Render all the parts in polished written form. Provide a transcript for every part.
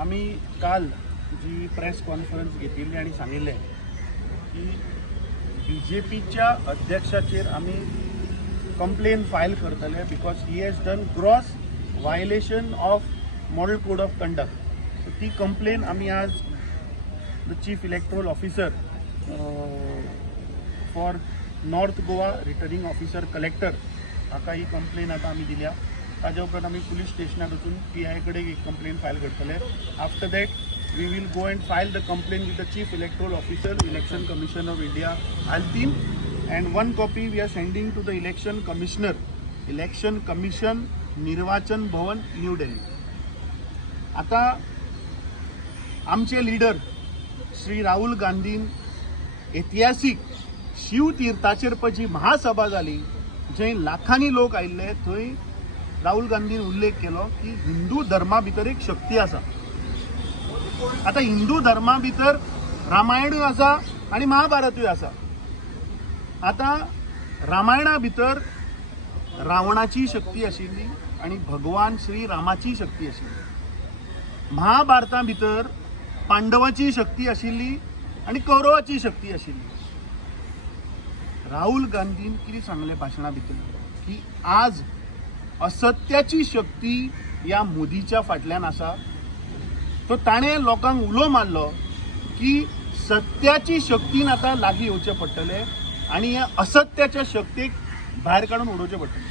आम्ही काल जी press conference घेतिल्ली आणि सांगिल्ले की बीजेपीच्या अध्यक्षाचेर आम्ही कंप्लेन फायल करतले because he has done gross violation of model code of conduct. So ती कंप्लेन आम्ही आज the chief electoral officer for north Goa returning officer collector हाका ही कंप्लेन आता आम्ही दिल्या. ताज्या उपरांत आम्ही पुलीस स्टेशनार वचून PI कडेन एक कंप्लेन फायल करतले. After that we will go and file the complaint with the Chief Electoral Officer, Election Commission of India, Altin, and one copy we are sending to the Election Commissioner, Election Commission, Nirvachan Bhavan, New Delhi. आता आमचे leader Shri Rahul Gandhian ऐतिहासिक शिव तीर्थाचेर पळय जी महासभा जाली जंय लाखांनी लोक आयिल्ले थंय राहुल गांधीन उल्लेख केलो की हिंदू धर्मा भितर एक शक्ती आसा. आता हिंदू धर्मा भितर रामायणूय आसा आणि महाभारतूय आसा. आता रामायणा भितर रावणाची शक्ती आशिल्ली आणि भगवान श्री रामाची शक्ती आशिल्ली. महाभारता भितर पांडवाची शक्ती आशिल्ली आणि कौरवाची शक्ती आशिल्ली. राहुल गांधीन कितें सांगले भाशणा भितर की आज असत्याची शक्ती या मोदीच्या फाटल्यान आसा. तो ताणे लोकांक उलो मारलो की सत्याची शक्तीन आता लागीं येवचें पडटलें आणि ह्या असत्याच्या शक्तीक भायर काडून उडोवचें पडटलें.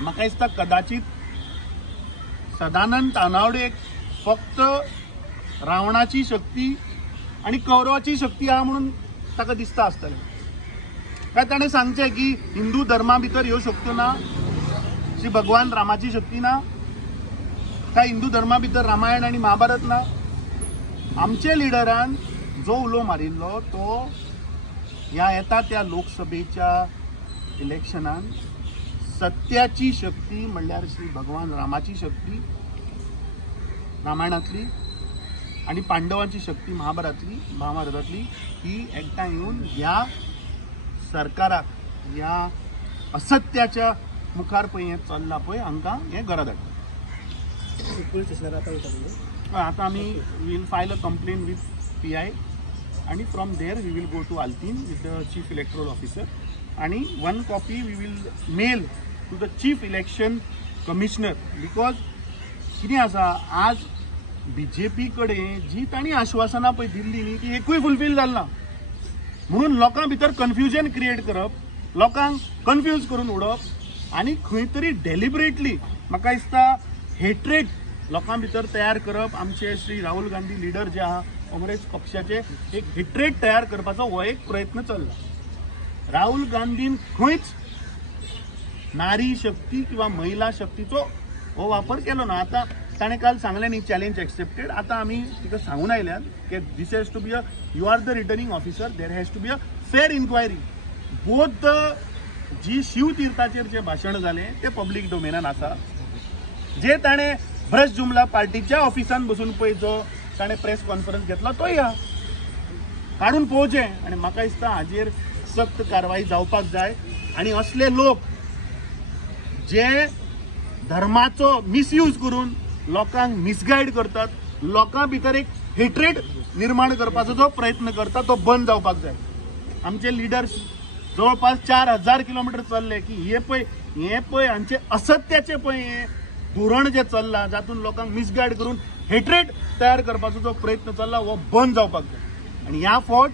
म्हाका दिसता कदाचित सदानंद तानावडेक फक्त रावणाची शक्ती आणि कौरवाची शक्ती आहा म्हणून ताका दिसता आसतलें. काय ताणें सांगचें की हिंदू धर्मा भितर ह्यो शक्त्यो ना, श्री भगवान रामाची शक्ती ना, काय हिंदू धर्मा भितर रामायण आणि महाभारत ना. आमचे लिडरान जो उलो मारिल्लो तो ह्या येता त्या लोकसभेच्या इलेक्शनान सत्याची शक्ती म्हणल्यार श्री भगवान रामाची शक्ती रामायणातली आणि पांडवांची शक्ती महाभारतातली ही एकठांय येऊन ह्या सरकाराक ह्या असत्याच्या मुखार पळय हें चल्लां पळय हांकां हें गरज हाडटा. पुलीस स्टेशनार आता आम्ही will file a complaint with PI आणि from there we will go to Altinho with the chief electoral officer आणि one copy we will mail to the chief election commissioner. Because कितें आसा आज BJP कडेन जी तांणी आश्वासनां पळय दिल्ली न्ही ती एकूय फुलफील जालना. म्हणून लोकां भितर कन्फ्युजन क्रिएट करप, लोकांक कन्फ्यूज करून उडोवप आणि खंय तरी डेलिबरेटली म्हाका दिसता हेट्रेड लोकां भितर तयार करप. आमचे श्री राहुल गांधी लिडर जे आहा काँग्रेस पक्षाचे एक हेट्रेड तयार करपाचो हो एक प्रयत्न चल्ला. राहुल गांधीन खंयच नारी शक्ती किंवा महिला शक्तीचो हो वापर केलो ना. आता ताणें काल सांगलें न्ही चॅलेंज एक्सेप्टेड. आता आमी तिका सांगून आयल्यात की this has to be you are the returning officer, there has to be a fair inquiry. Both जी शिव तीर्थाचेर जे भाशण जालें ते पब्लीक डोमेनान आसा. जे ताणे ब्रश जुमला पार्टीच्या ऑफिसान बसून पळय जो ताणे प्रेस कॉन्फरन्स घेतला तो ह्या काढून पळोवचें आणि म्हाका दिसता हाजेर सक्त कारवाई जावपाक जाय. आणि असले लोक जे धर्माचो मिसयूज करून लोकांक मिसगायड करतात, लोकां भितर एक हेट्रेड निर्माण करपाचो जो प्रयत्न करता तो बंद जावपाक जाय. आमचे लिडर्स जवळपास 4000 किलोमीटर चल्ले की हे पळय हांचे असत्याचे पळय धोरण जे चल्ला जातून लोकांक मिसगायड करून हेट्रेड तयार करपाचो जो प्रयत्न चल्ला हो बंद जावपाक जाय. आणि ह्या फावट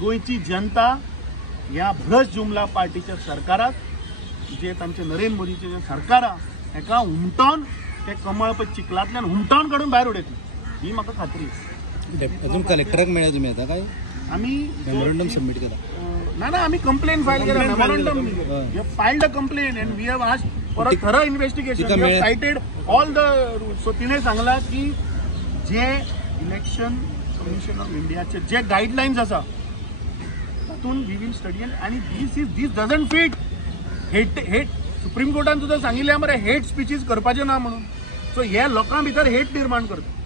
गोंयची जनता ह्या ब्रश जुमला पार्टीच्या सरकाराक जे तांचे नरेंद्र मोदीचे जे सरकार आहा हेका हुमटावन ते कमळ पळय चिखलांतल्यान हुमटावन काडून भायर उडयतले ही म्हाका खात्री आसा. अजून कलेक्टराक मेळ्ळ्या तुमी आता काय आमी मेमोरंडम सबमिट केला ना आमी कंप्लेन फायल केला. Memorandum we filed a complaint and we have asked for a thorough investigation. We have cited all the rules. So तिने सांगला की जे इलेक्शन कमिशन ऑफ इंडियाचे जे गायडलायन्स आसा तातून वी विल स्टडी आणि दिस डजंट फिट हेट सुप्रीम कोर्टान सुद्दां सांगिल्लें मरे हेट स्पीचीस करपाचे ना म्हणून. सो हे लोकां भितर हेट निर्माण करता.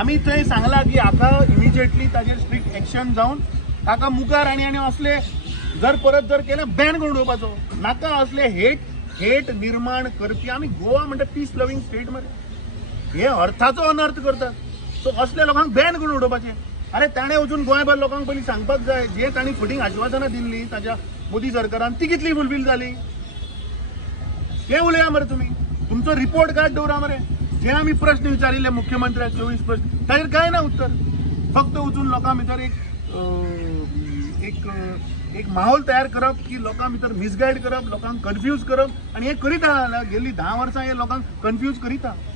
आम्ही थंय सांगला की हाका इमिजिएटली ताजेर स्ट्रिक्ट एक्शन जावन ताका मुखार आनी असले जर परत केले बॅन करून उडोवपाचो. नाका असले हेट हेट निर्माण करपी आमी गोवा म्हणटा पीस लविंग स्टेट मरे हे अर्थाचो अनर्थ करतात सो असल्या लोकांक बॅन करून उडोवपाचें अरे ताणें वचून गोंयभर लोकांक पयलीं सांगपाक जाय जे तांणी फटींग आश्वासनां दिल्लीं ताच्या मोदी सरकारान ती कितली फुलफील जाली ते उलया मरे तुमी तुमचो रिपोर्ट कार्ड दवरा मरे जे आमी प्रश्न विचारिल्ले मुख्यमंत्र्याक 24 प्रश्न ताजेर कांय ना उत्तर फक्त वचून लोकां भितर एक माहोल तयार करप की लोकां भितर मिसगायड करप लोकांक कन्फ्यूज करप आनी हे करीत आहा गेल्लीं 10 वर्सां हे लोकांक कन्फ्यूज करीत आहा